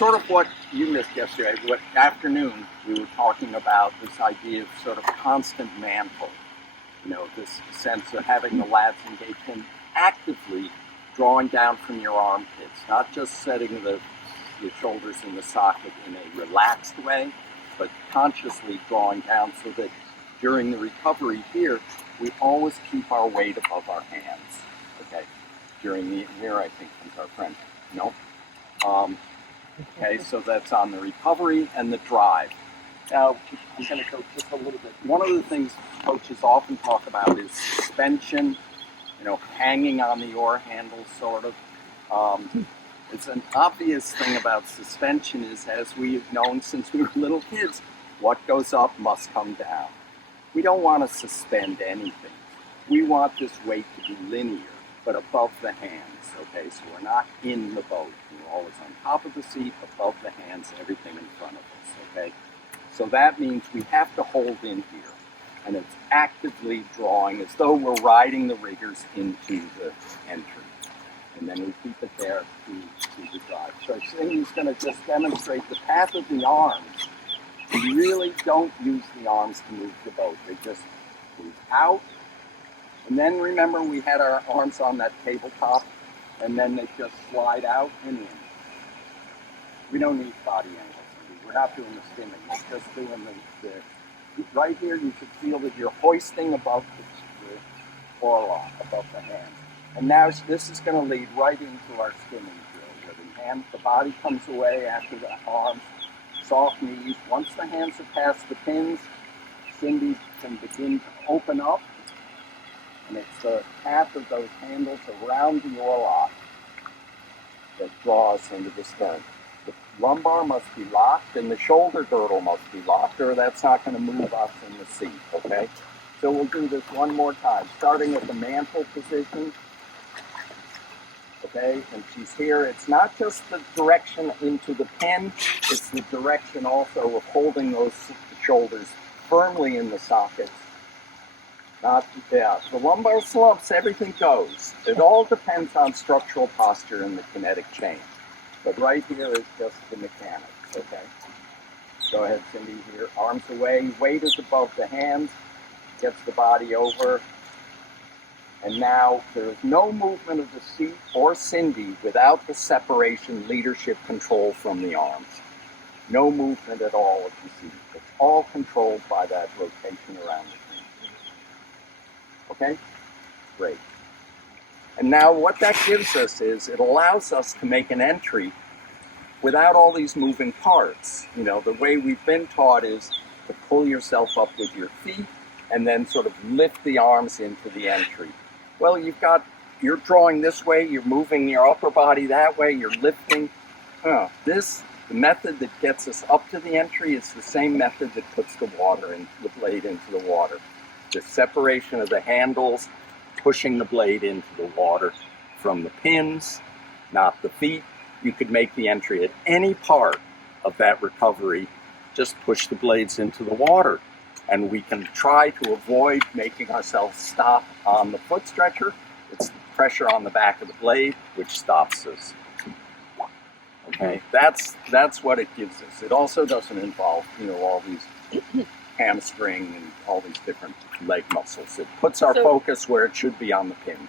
sort of what you missed yesterday. What afternoon we were talking about this idea of sort of constant mantle. You know, this sense of having the lats engaged in actively drawing down from your armpits, not just setting the shoulders in the socket in a relaxed way, but consciously drawing down so that during the recovery here, we always keep our weight above our hands. Okay, during the here I think comes our friend. No. Okay, so that's on the recovery and the drive. Now, I'm going to go just a little bit. One of the things coaches often talk about is suspension, you know, hanging on the oar handle, sort of. It's an obvious thing about suspension is, as we've known since we were little kids, what goes up must come down. We don't want to suspend anything. We want this weight to be linear, but above the hands, okay? So we're not in the boat. We're always on top of the seat, above the hands, everything in front of us, okay? So that means we have to hold in here, and it's actively drawing as though we're riding the riggers into the entry. And then we keep it there to the drive. So Cindy's going to just demonstrate the path of the arms. We really don't use the arms to move the boat. They just move out. And then remember we had our arms on that tabletop, and then they just slide out and in. We don't need body angles. We're not doing the skimming. We're just doing the right here you should feel that you're hoisting above the forelock, above the hand. And now this is going to lead right into our skimming drill, where the body comes away after the arms, soft knees. Once the hands have passed the pins, Cindy can begin to open up, and it's the path of those handles around the oarlock that draws into the stern. The lumbar must be locked, and the shoulder girdle must be locked, or that's not going to move us in the seat, okay? So we'll do this one more time, starting at the mantle position. Okay, and she's here. It's not just the direction into the pin, it's the direction also of holding those shoulders firmly in the sockets. Not, yeah, the lumbar slumps, everything goes. It all depends on structural posture and the kinetic change. But right here is just the mechanics, okay? Go ahead, Cindy, here. Arms away, weight is above the hands, gets the body over. And now there is no movement of the seat or Cindy without the separation, leadership, control from the arms. No movement at all of the seat. It's all controlled by that rotation around the seat. Okay? Great. And now what that gives us is it allows us to make an entry without all these moving parts. You know, the way we've been taught is to pull yourself up with your feet and then sort of lift the arms into the entry. Well, you're drawing this way, you're moving your upper body that way, you're lifting. The method that gets us up to the entry is the same method that puts the blade into the water. The separation of the handles, pushing the blade into the water from the pins, not the feet. You could make the entry at any part of that recovery, just push the blades into the water. And we can try to avoid making ourselves stop on the foot stretcher. It's the pressure on the back of the blade which stops us. Okay, that's what it gives us. It also doesn't involve, you know, all these hamstring and all these different leg muscles. It puts our focus where it should be on the pin.